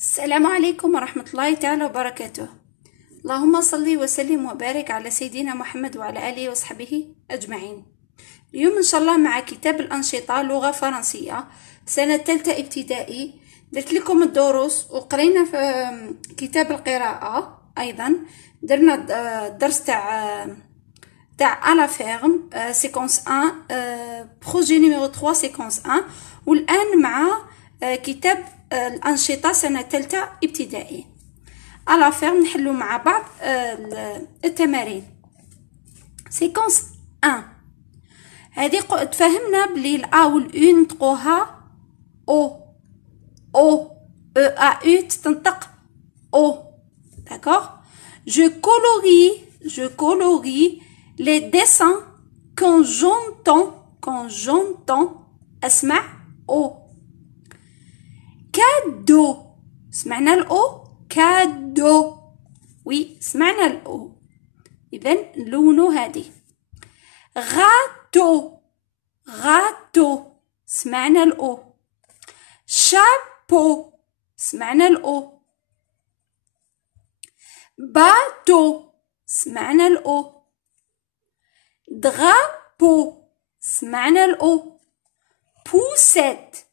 السلام عليكم ورحمة الله تعالى وبركاته. اللهم صل وسلم وبارك على سيدنا محمد وعلى آله وصحبه أجمعين. اليوم إن شاء الله مع كتاب الأنشطة لغة فرنسية سنة ثالثة ابتدائي. درت لكم الدروس وقرينا في كتاب القراءة، أيضا درنا الدرس تاع على فيرم سيكونس 1 بروجي نيميرو 3 سيكونس 1، والآن مع كتاب الأنشطة سنة ثالثة ابتدائي. على فيرم نحلو مع بعض التمارين. سيكونس 1 هذه تفهمنا بلي الأ والأو نطقوها أو أو أ أو تنطق أو. داكوغ. Je colorie les dessins quand j'entends أسمع أو. cadeau سمعنا الأو cadeau. وي سمعنا الأو، إذن نلونو هذه. gâteau سمعنا الأو. chapeau سمعنا الأو. bateau سمعنا الأو. drapeau سمعنا الأو. poussette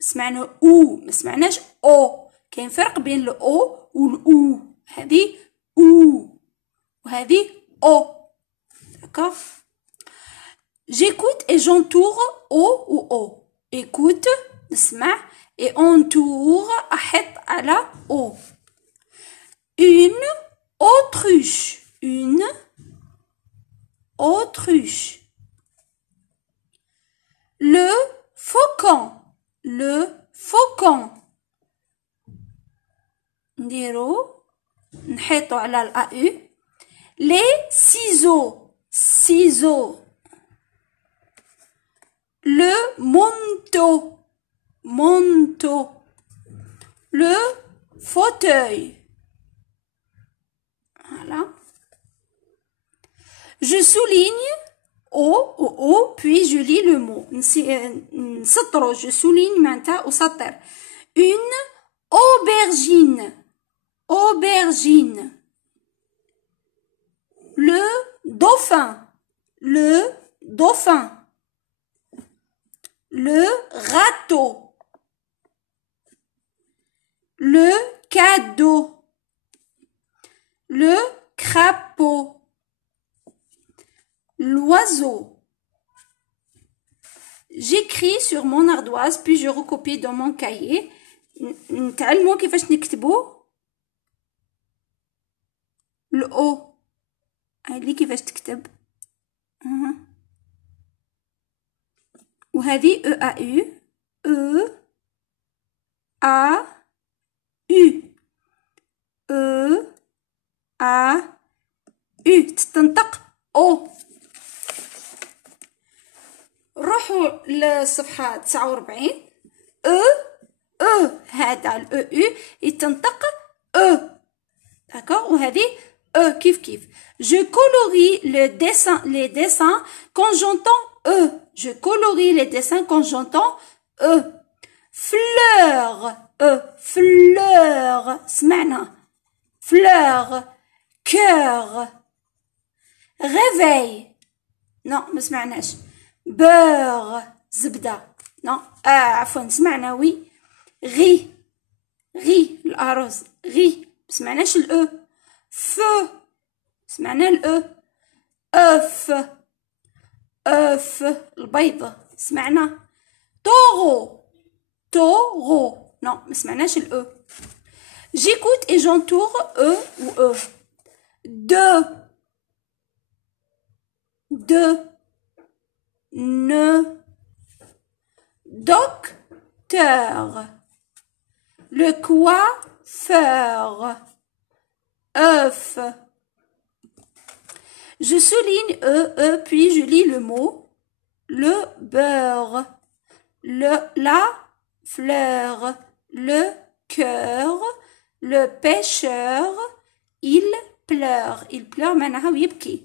سمعنا او، ما سمعناش او. كاين فرق بين الاو والاو، هذه او وهذه او. داكوغ. j'écoute et j'entoure او و او. écoute نسمع et entoure احط على او. une autruche le faucon نديرو نحيطو على الأ أو. les ciseaux le manteau le fauteuil. Voilà. je souligne او puis je lis le mot. نسطرو. je souligne معناتها أسطر. une aubergine le dauphin le râteau le cadeau le crapaud l'oiseau. j'écris sur mon ardoise puis je recopie dans mon cahier. نتعلموا كيفاش نكتبوا الاو. هذه كيفاش تكتب. وهذه او ا او ا او تتنطق او. روحوا للصفحة 49. هذا الاو يتنطق او. داكوغ. وهذه او كيف. je colorie les dessins quand j'entends je colorie les dessins quand j'entends fleur سمعنا. fleur cœur réveil non ما سمعناش. beurre زبدة non عفوا سمعنا. وي غي الأرز غي مسمعناش الأو. فو سمعنا الأو. أف البيض سمعنا. طورو non مسمعناش الأو. j'écoute et j'entoure ou de docteur le coiffeur œuf. je souligne puis je lis le mot. le beurre la fleur le cœur le pêcheur il pleure معناها ويبكي.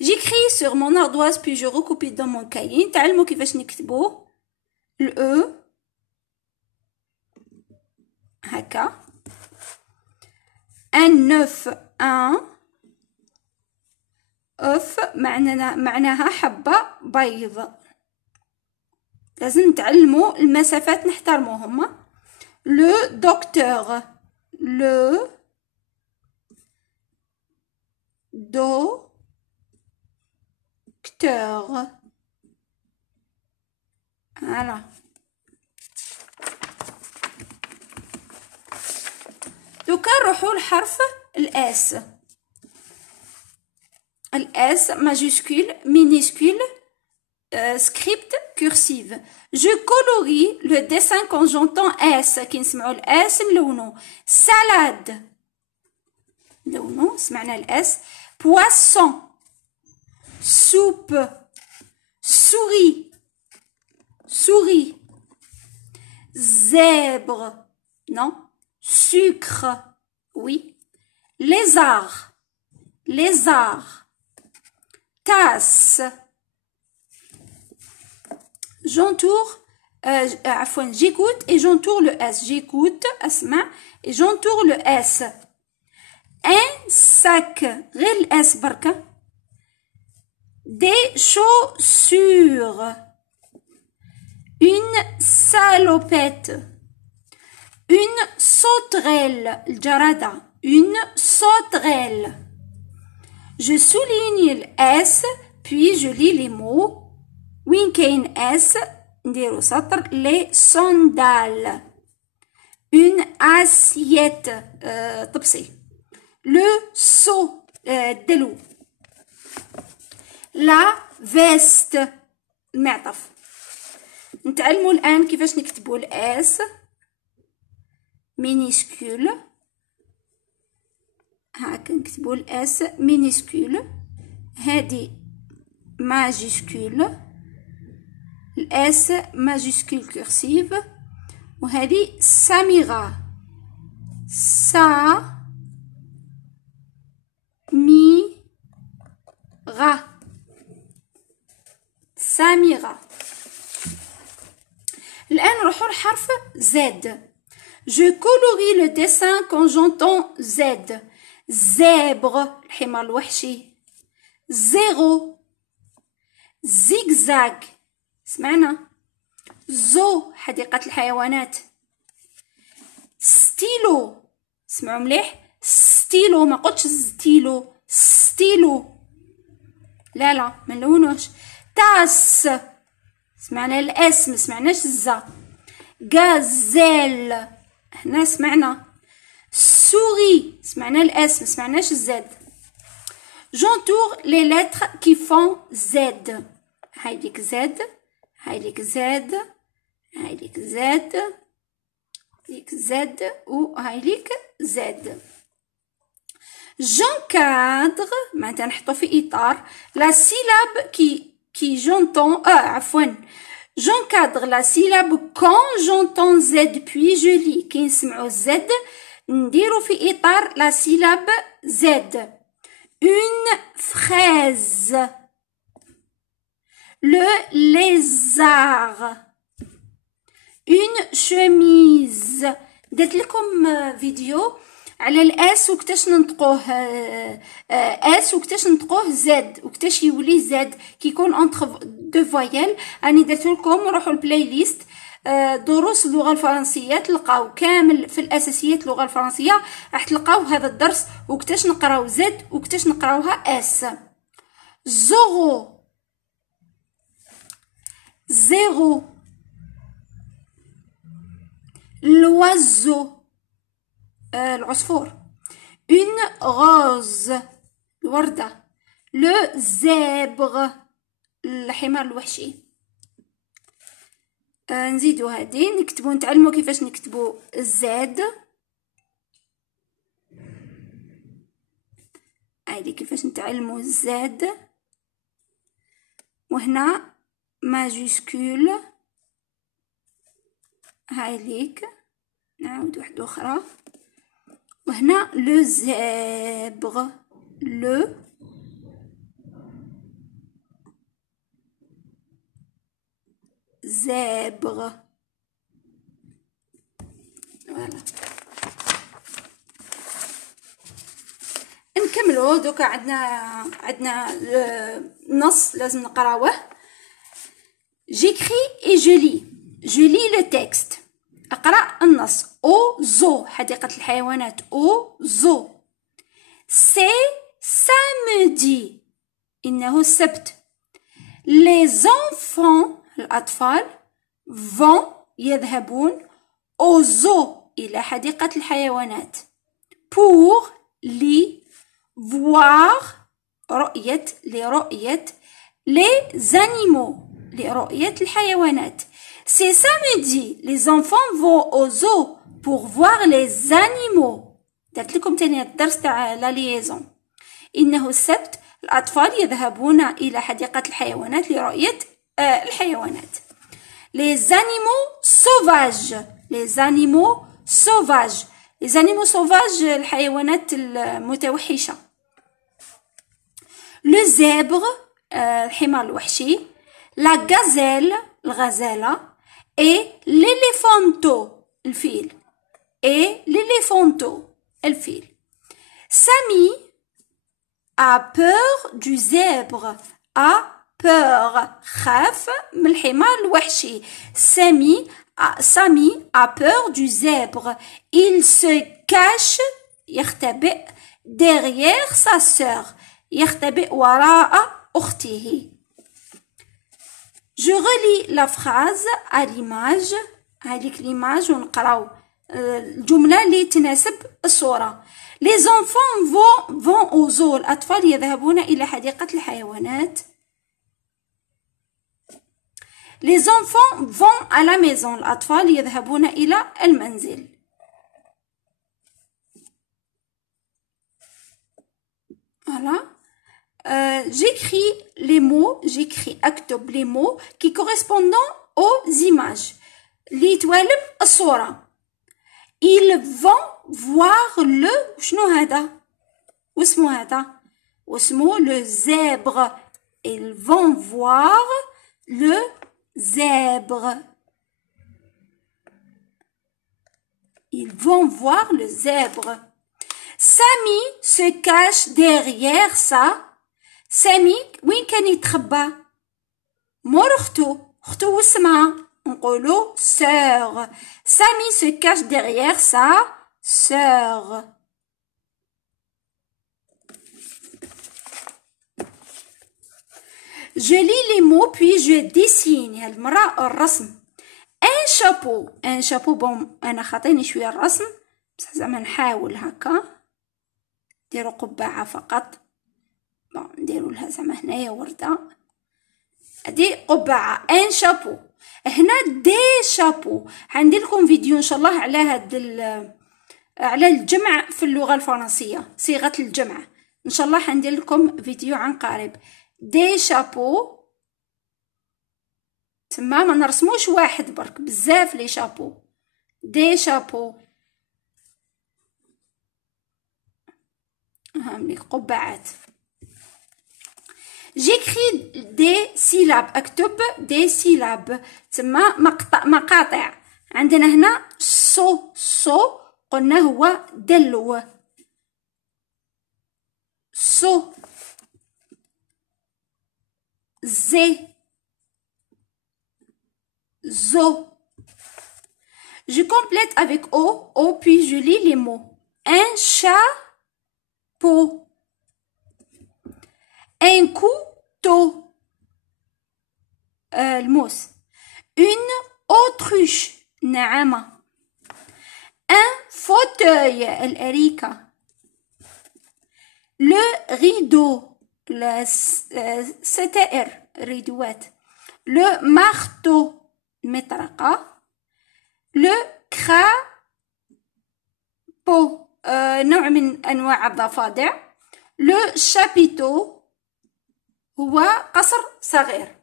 j'écris sur mon ardoise puis je recopie dans mon cahier. نتعلموا كيفاش نكتبوا الاو هكا. ان اوف، ان اوف معناها حبة بيض. لازم نتعلموا المسافات نحترموهم. لو دكتور، لو دكتور. فوالا. دوكا نروحو لحرف الاس. الاس ماجيسكول مينيسكول script cursive. Je colorie le dessin quand j'entends S. كي نسمعوا الاس نلونو. salade نلونو سمعنا الاس. poisson soupe souris souris. zèbre non. sucre oui. lézard lézard. tasse. j'entoure j'écoute et j'entoure le S. j'écoute أسمع et j'entoure le S. un sac غير الأس بركة. des chaussures. une salopette. une sauterelle الجرادة. une sauterelle. je souligne le S puis je lis les mots. وين كاين اس نديرو سطر. لي ساندال. اون اسييت طبسي. لو سو الدلو. لا فيست المعطف. نتعلموا الان كيفاش نكتبوا الاس مينيسكول. هاكا نكتبوا الاس مينيسكول. هادي ماجيسكول. الاس ماجيسكول كورسيف. وهذه ساميرا. سا مي غا. ساميرا. الآن نروحو لحرف زد. Je colorie le dessin quand j'entends Z. zèbre الحمار الوحشي. زيرو. زيغزاغ سمعنا. زو حديقة الحيوانات. ستيلو سمعوا مليح. ستيلو ما قلتش ستيلو. ستيلو لا لا ما نلونوش. تاس سمعنا الاس ما سمعناش الزا. غازيل هنا سمعنا. سوري سمعنا الاس ما سمعناش الزد. j'entoure les lettres qui font Z. هايليك زد هايليك زد هايليك زد هايليك زد وهايليك زد. j'encadre معناتها نحطو في إطار la syllabe qui j'entends عفوا. j'encadre la syllabe quand j'entends Z puis je lis. كي نسمعو الزد نديرو في إطار la syllabe Z. une fraise. le lézard. une chemise. درت لكم فيديو على الاس وكتاش ننطقوه اس وكتاش ننطقوه زد وكتاش يولي زد كي يكون انتر دو فويال. راني درت لكم روحوا البلاي ليست دروس اللغه الفرنسيه تلقاو كامل في الاساسيات اللغه الفرنسيه. راح تلقاو هذا الدرس وكتاش نقراو زد وكتاش نقراوها اس. زورو زيرو. l'oiseau العصفور. une rose الوردة. le zèbre الحمار الوحشي. نزيدو هادي نكتبو نتعلمو كيفاش نكتبو الزاد. هادي كيفاش نتعلمو الزاد. وهنا ماجيسكول. هايليك نعاود واحدة أخرى. وهنا لو زيبغ. لو زيبغ. فوالا. نكملوا دوكا. عندنا نص لازم نقراوه. j'écris et je lis le texte. اقرا النص. au zoo حديقة الحيوانات. au zoo. c'est samedi إنه السبت. les enfants الأطفال vont يذهبون au zoo إلى حديقة الحيوانات pour voir لرؤية les animaux لرؤية الحيوانات. c'est samedi les enfants vont au zoo pour voir les animaux. درت لكم تاني الدرس تاع لا ليزون. إنه السبت الأطفال يذهبون إلى حديقة الحيوانات لرؤية الحيوانات. les animaux sauvages الحيوانات المتوحشة. le zèbre الحمار الوحشي. la gazelle الغزالة. et l'éléphanto الفيل. Samy a peur du zèbre. خاف من الحمار الوحشي. Samy a peur du zèbre. Il se cache يختبئ derrière sa sœur. يختبئ وراء أخته. Je relis la phrase à l'image. هذيك l'image ونقراو الجملة اللي تناسب الصورة. les enfants vont au zoo الأطفال يذهبون إلى حديقة الحيوانات. les enfants vont à la maison الأطفال يذهبون إلى المنزل. voilà. أكتب les mots qui correspondent aux images اللي توالب الصورة. ils vont voir le شنو هذا واسمو هذا واسمو le zèbre. ils vont voir le zèbre. Samy se cache derrière ça. سامي وين كان يتخبى؟ مور اختو واسمها نقولو sœur. Samy se cache derrière sa sœur. je lis les mots puis je dessine. هاد المرة الرسم. un chapeau بون انا خاطيني شويه الرسم بصح زعما نحاول هكا. ديروا قبعه فقط. نديروا لها زعما هنايا ورده. هادي قبعه. ان شابو. هنا دي شابو. هندير لكم فيديو ان شاء الله على هاد على الجمع في اللغه الفرنسيه، صيغه الجمع ان شاء الله هندير لكم فيديو عن قريب. دي شابو تما ما نرسموش واحد برك، بزاف لي شابو. دي شابو هاملي قبعات. j'écris des syllabes. اكتب des syllabes تما مقاطع. عندنا هنا سو قلنا هو دلو. سو زي zo. je complète avec o puis je lis les mots. un chapeau. un couteau. الموس. une autruche. نعامة. un fauteuil. الأريكة. le rideau. الستائر الريدوات. le marteau. المطرقة. le crapaud. نوع من أنواع الضفادع. le chapiteau هو قصر صغير.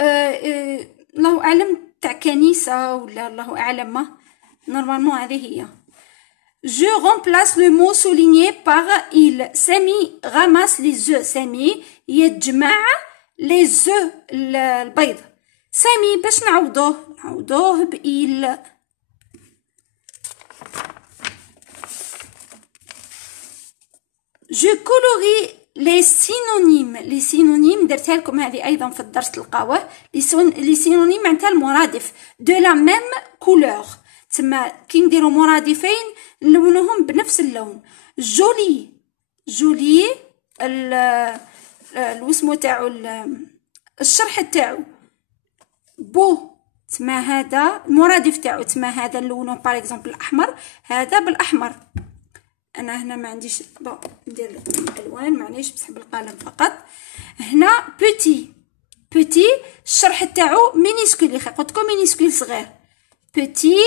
الله أعلم تاع كنيسة ولا الله أعلم ما نورمالمون هذه هي. je remplace le mot souligné par il. سامي ramasse les œufs. سامي يجمع les œufs البيض. سامي باش نعوضوه بإل. جو كولوري لي سينونيم. لي سينونيم درتها لكم هذه ايضا في الدرس تلقاوه. لي سينونيم معناتها المرادف دو لا ميم كولور، تسمى كي نديرو مرادفين نلونوهم بنفس اللون. جولي، جولي الوسمو تاعو الشرح تاعو. بو تسمى هذا المرادف تاعو، تسمى هذا نلونو باغ اكزومبل الاحمر، هذا بالاحمر. انا هنا ما عنديش ندير لكم الالوان معليش، بصح بالقلم فقط. هنا بوتي، بوتي الشرح تاعو مينيسكول، قلت لكم مينيسكول صغير. بوتي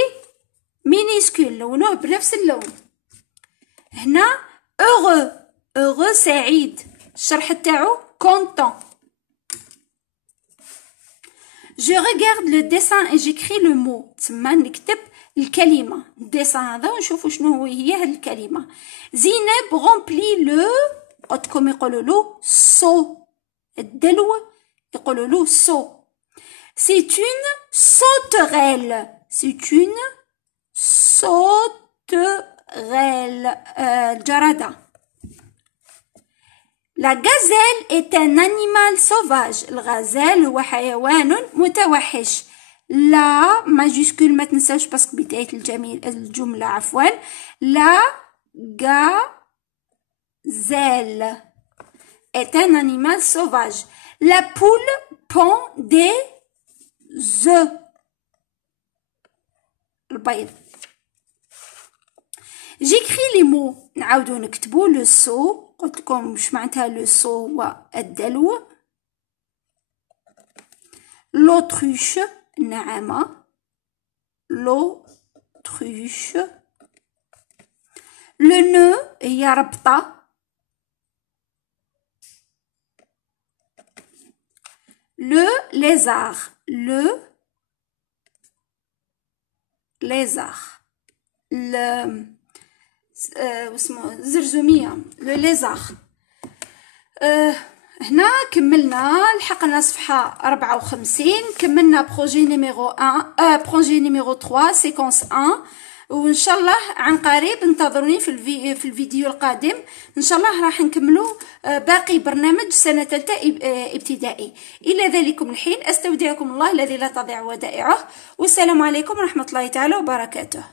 مينيسكول لونوه بنفس اللون. هنا heureux، heureux سعيد الشرح تاعو content. Je regarde le dessin et j'écris le mot، تسمى نكتب الكلمة. الديسان هذا ونشوفوا شنو هي هاد الكلمة. زينب غومبلي لو، قلتلكم يقولوا له سو، الدلو يقولوا له سو. C'est une sauterelle، c'est une sauterelle الجرادة. La gazelle est un animal sauvage، الغزال هو حيوان متوحش. لا ماجيسكول ما تنساوش باسكو بداية الجملة عفوا. لا gazelle est un animal sauvage. La poule pond des œufs، البيض. j'écris les mots، نعاودو نكتبو لو سو، قلت لكم واش معناتها لو سو هو الدلو. l'autruche النعامة، l'autruche. le nœud هي ربطة. le lézard، le lézard. واسمه الزرزومية، لو ليزار. هنا كملنا، لحقنا صفحة 54، كملنا بروجي نيميرو 1 بروجي نيميرو 3 سيكونس 1. وان شاء الله عن قريب انتظروني في الفيديو القادم ان شاء الله راح نكملوا باقي برنامج سنة ثالثة ابتدائي. الى ذلكم الحين استودعكم الله الذي لا تضيع ودائعه، والسلام عليكم ورحمة الله تعالى وبركاته.